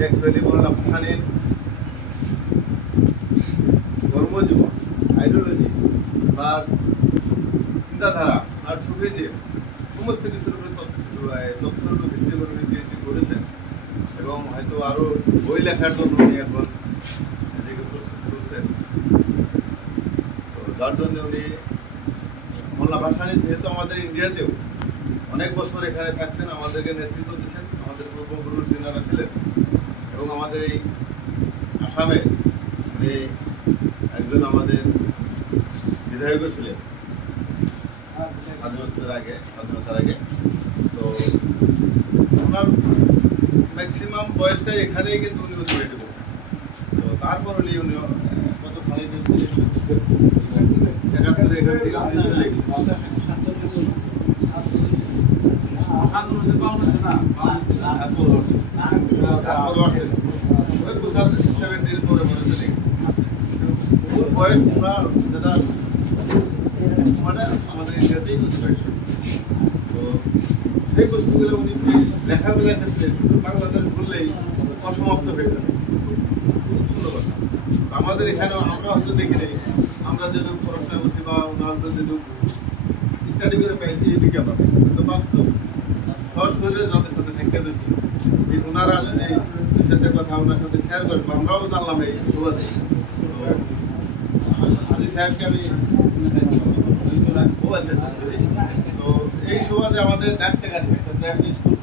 Actually Bangla ভাষানীর কর্মজীবন, ideology বা চিন্তাধারা আর সুবিধে সমস্ত কিছুর উপরে তথ্যের উপর ভিত্তি করে উনি পিএইচডি করেছেন এবং হয়তো আরও বই লেখার জন্য উনি এখন নিজেকে প্রস্তুত করছেন। তো যার জন্য উনি মোল্লা ভাসানী যেহেতু আমাদের ইন্ডিয়াতেও অনেক বছর এখানে থাকছেন, আমাদেরকে নেতৃত্ব দিচ্ছেন, আমাদের পূর্বপুরুষ যিনারা ছিলেন এবং আমাদের এই আসামে উনি একজন আমাদের বিধায়কও ছিলেন স্বাধীনতার আগে। তো ওনার ম্যাক্সিমাম বয়সটাই এখানেই কিন্তু উনি অতিবাহিত করছেন। তো তারপর উনি কত খালি 71 এখান থেকে উনি চলে গেলেন। বয়স ওনার যেটা মানে আমাদের ইন্ডিয়াতেই অতিবাহিত। তো সেই বস্তুগুলো উনি লেখাগুলোর ক্ষেত্রে শুধু বাংলাদেশ বললেই অসমাপ্ত হয়ে যাবে। খুব সুন্দর কথা। আমাদের এখানেও আমরা হয়তো দেখি নেই, আমরা যেটুকু পড়াশোনা করছি বা ওনার যেটুকু স্টাডি করে পাইছি এটিকে আমরা পাইছি, কিন্তু বাস্তব সশরীরে যাদের সাথে সাক্ষাৎ হয়েছি এই ওনারা যদি দু চারটে কথা ওনার সাথে শেয়ার করেন, আমরাও জানলাম এই সুবাদে। হাজি সাহেবকে আমি তো এই সুবাদে আমাদের ডাকছে প্রাইভেট স্কুল